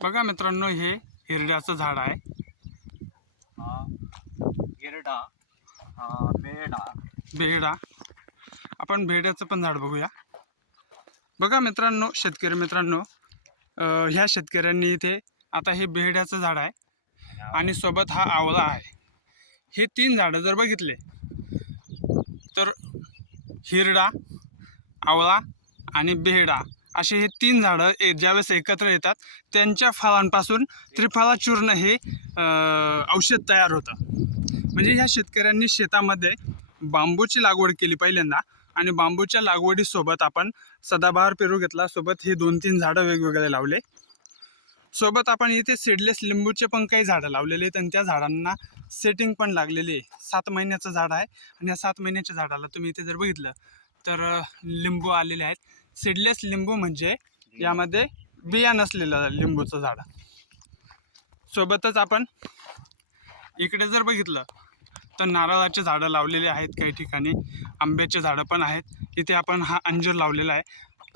बघा मित्रांनो हे हिरड्याचं झाड आहे. हा गिरडा हा बेडा. बेहडा आपण भेड्याचं पण झाड बघूया. बघा मित्रांनो शेतकरी मित्रांनो ह्या शेतकऱ्यांनी इथे आता हे बेहड्याचं झाड आहे आणि सोबत हा आवळा आहे. हे तीन झाडं जर बघितले तर हिरडा आवळा आणि बेहडा असे हे तीन झाडं ए- ज्यावेळेस एकत्र येतात त्यांच्या फळांपासून त्रिफळा चूर्ण हे औषध तयार होतं. म्हणजे ह्या शेतकऱ्यांनी शेतामध्ये बांबूची लागवड केली पहिल्यांदा आणि बांबूच्या लागवडीसोबत आपण सदाबहार पेरू घेतला. सोबत हे दोन तीन झाडं वेगवेगळे लावले. सोबत आपण इथे सीडलेस लिंबूचे पण काही झाडं लावलेले आहेत आणि त्या झाडांना सेटिंग पण लागलेली आहे. सात महिन्याचं झाड आहे आणि या सात महिन्याच्या झाडाला तुम्ही इथे जर बघितलं तर लिंबू आलेले आहेत. सीडलेस लिंबू म्हणजे यामध्ये बिया नसलेलं लिंबूचं झाड. सोबतच आपण इकडे जर बघितलं तर नारळाचे झाडं लावलेले आहेत काही ठिकाणी. आंब्याचे झाडं पण आहेत. इथे आपण हा अंजीर लावलेला आहे.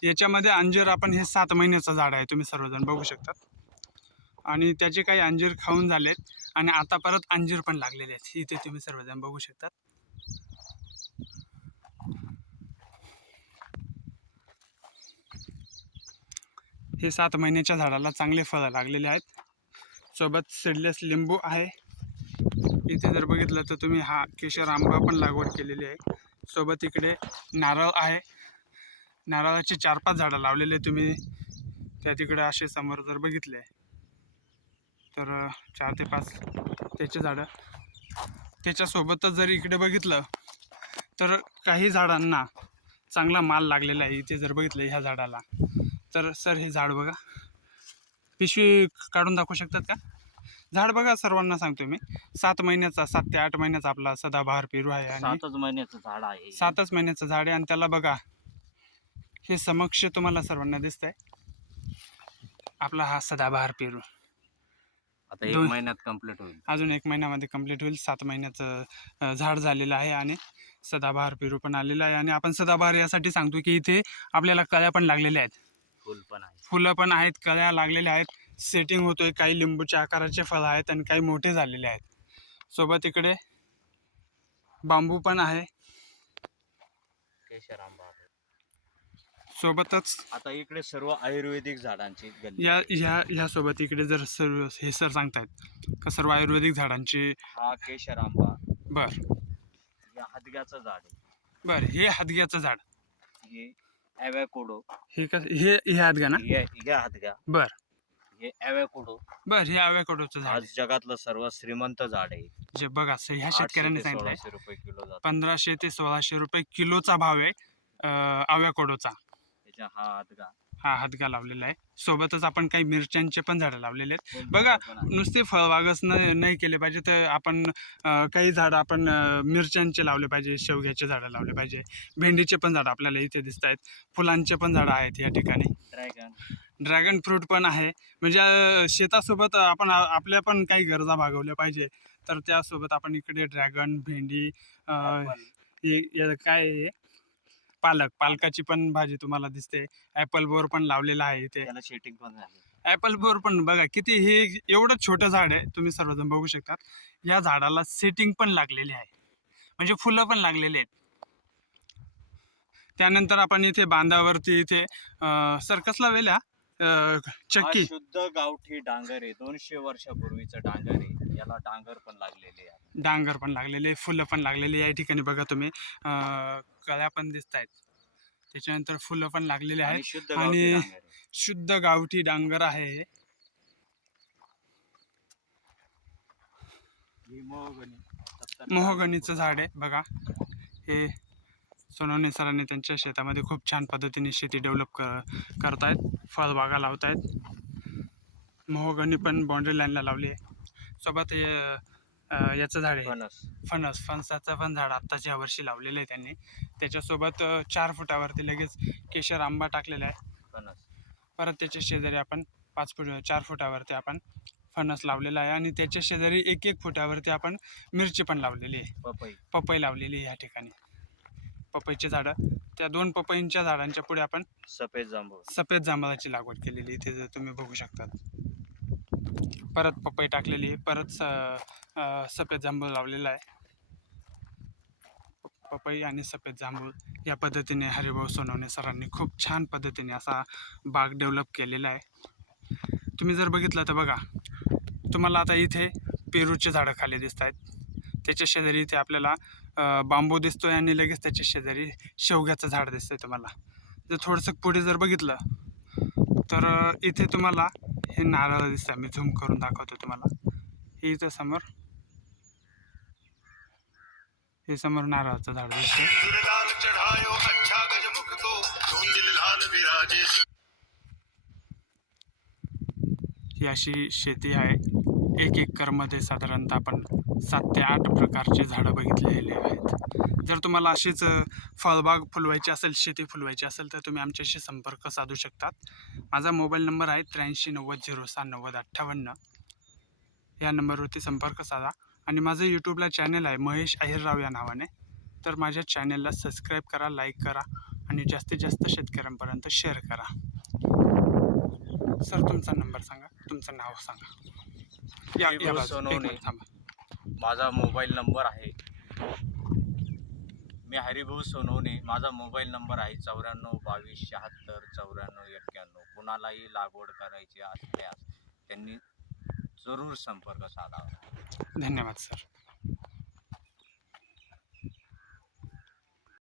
याच्यामध्ये अंजीर आपण हे सात महिन्याचं झाड आहे तुम्ही सर्वजण बघू शकतात. आणि त्याचे काही अंजीर खाऊन झालेत आणि आता परत अंजीर पण लागलेले आहेत. इथे तुम्ही सर्वजण बघू शकतात. हे सात महिन्याच्या झाडाला चांगले फळं लागलेले आहेत. सोबत सिडलेस लिंबू आहे. इथे जर बघितलं तर तुम्ही हा केशर आंबा पण लागवड केलेली आहे. सोबत इकडे नारळ आहे. नारळाचे चार पाच झाडं लावलेले तुम्ही. त्या तिकडे असे समोर जर बघितले तर चार ते पाच त्याचे झाडं. त्याच्यासोबतच जर इकडे बघितलं तर काही झाडांना चांगला माल लागलेला आहे. इथे जर बघितलं ह्या झाडाला. तर सर हे झाड बघा. पिशवी काढून दाखवू शकतात का? झाड बघा सर्वांना सांगतो मी. सात महिन्याचा सात ते आठ महिन्याचा आपला सदाबहार पेरू आहे आणि सातच महिन्याचं झाड आहे. सातच महिन्याचं झाड आहे आणि त्याला बघा. हे समक्ष तुम्हाला सर्वांना दिसतंय. आपला हा सदाबहार पेरू. आता एक दोन- महिन्यात कंप्लीट होईल. अजून एक महिन्यामध्ये कंप्लीट होईल. सात महिन्याचं अ, झाड झालेलं आहे आणि सदाबहार पेरू पण आलेला आहे. आणि आपण सदाबहार यासाठी सांगतो की इथे आपल्याला कळ्या पण लागलेल्या आहेत. फुल पण आहे फुलं पण आहेत कळ्या लागलेल्या आहेत. सेटिंग होतोय काही लिंबूच्या आकाराचे फळं आहेत आणि काही मोठे झालेले आहेत. सोबत इकडे बांबू पण आहे. केशर आंबा आहे. सोबतच आता इकडे सर्व आयुर्वेदिक झाडांची गल्ली या ह्या ह्यासोबत इकडे जर सर्व हे सर सांगतायत का सर्व आयुर्वेदिक झाडांची हा केशर आंबा बर. या हदग्याचं झाड आहे. बर हे हादग्याचं झाड. हे ॲवॅकोडो हे कस हे हे हादगा ना. हे हे हदग्या बर. हे ॲवॅकोडो बर हे आव्याकडोचं झाड. आज जगातलं सर्व श्रीमंत झाड आहे. जे बघा सर ह्या आठशे शेतकऱ्यांनी ते सांगितलंय. सोळाशे रुपये किलो जातो पंधराशे ते सोळाशे रुपये किलोचा भाव आहे अं, आव्याकडोचा त्याच्या हा हदगा हा हादगा लावलेला आहे. सोबतच आपण काही मिरच्यांचे पण झाडं लावलेले आहेत. दोन बघा. नुसते फळबागच न नाही केले पाहिजे तर आपण काही झाडं आपण मिरच्यांचे लावले पाहिजे शेवग्याचे झाडं लावले पाहिजे. भेंडीचे पण झाडं आपल्याला इथे दिसत आहेत. फुलांचे पण झाडं आहेत या ठिकाणी. ड्रॅगन फ्रूट पण आहे. म्हणजे शेतासोबत आपण आपल्या पण काही गरजा भागवल्या पाहिजे. तर त्यासोबत आपण इकडे ड्रॅगन भेंडी. हे काय आहे? हे? पालक पालकाची पण भाजी तुम्हाला दिसते. ॲपल बोर पण लावलेला आहे इथे. त्याला शेटिंग पण झाली ॲपल बोर पण बघा किती हे एवढं छोटं झाड आहे तुम्ही सर्वजण बघू शकतात. या झाडाला सेटिंग पण लागलेली आहे. म्हणजे फुलं पण लागलेली आहेत. त्यानंतर आपण इथे बांधावरती इथे अं, सर कसला वेल अं, हा चक्की. शुद्ध गावठी डांगर आहे. दोनशे वर्षापूर्वीचं डांगर आहे. याला डांगर पण लागलेले आहे. डांगर पण लागलेले फुलं पण लागलेले या ठिकाणी बघा तुम्ही अं, कळ्या पण दिसत आहेत त्याच्यानंतर फुलं पण लागलेले आणि आहेत शुद्ध गावठी आणि- डांगर आहे. शुद्ध गावठी डांगर आहे हे. ही मोहगणी सत्तर मोहगणीचं झाड आहे बघा. हे सोनवणे सरांनी त्यांच्या शेतामध्ये खूप छान पद्धतीने शेती डेव्हलप कर करतायत फळबागा लावतायत. मोहगणी पण बाउंड्री लाईनला लावली आहे. सोबत याचं झाड आहे. फणस. फणस. फणसाचं पण झाड आत्ताच या वर्षी लावलेलं आहे त्यांनी. त्याच्यासोबत चार फुटावरती लगेच केशर आंबा टाकलेला आहे. फणस. परत त्याच्या शेजारी आपण पाच फुट चार फुटावरती आपण फणस लावलेला आहे. आणि त्याच्या शेजारी एक एक फुटावरती आपण मिरची पण लावलेली आहे. पपई. पपई लावलेली आहे या ठिकाणी. पपईचे झाडं. त्या दोन पपईंच्या झाडांच्या पुढे आपण सफेद जांभूळ. सफेद जांभळाची लागवड केलेली इथे जर तुम्ही बघू शकतात. परत पपई टाकलेली आहे. परत स सफेद जांभूळ लावलेला आहे. पपई आणि सफेद जांभूळ या पद्धतीने हरिभाऊ सोनवणे सरांनी खूप छान पद्धतीने असा बाग डेव्हलप केलेला आहे. तुम्ही जर बघितलं तर बघा तुम्हाला आता इथे पेरूचे झाडं खाली दिसत आहेत त्याच्या शेजारी इथे आपल्याला बांबू बांबू दिसतोय आणि लगेच त्याच्या शेजारी शेवग्याचं झाड दिसतंय तुम्हाला. जर थोडंसं पुढे जर बघितलं तर इथे तुम्हाला हे नारळ दिसतं मी झूम करून दाखवतो तुम्हाला. हे इथं समोर हे समोर नारळाचं झाड दिसतं ही अशी शेती आहे. एक एकरमध्ये साधारणतः आपण सात ते आठ प्रकारचे झाडं बघितलेले आहेत. जर तुम्हाला अशीच फळबाग फुलवायची असेल शेती फुलवायची असेल तर तुम्ही आमच्याशी संपर्क साधू शकतात. माझा मोबाईल नंबर आहे त्र्याऐंशी नव्वद झिरो सहा नव्वद अठ्ठावन्न. या नंबरवरती संपर्क साधा. आणि माझं यूट्यूबला चॅनल आहे महेश अहिरराव या नावाने. तर माझ्या चॅनलला सबस्क्राईब करा लाईक करा आणि जास्तीत जास्त शेतकऱ्यांपर्यंत शेअर करा. सर तुमचा नंबर सांगा. तुमचं नाव सांगा. या विभू या बाजू- एक सोनवणे. मिनिट थांबा. माझा मोबाईल नंबर आहे. मी हरिभाऊ सोनवणे. माझा मोबाईल नंबर आहे चौऱ्याण्णव बावीस शहात्तर चौऱ्याण्णव एक्क्याण्णव कुणालाही लागवड करायची असल्यास त्यांनी जरूर संपर्क साधावा धन्यवाद सर.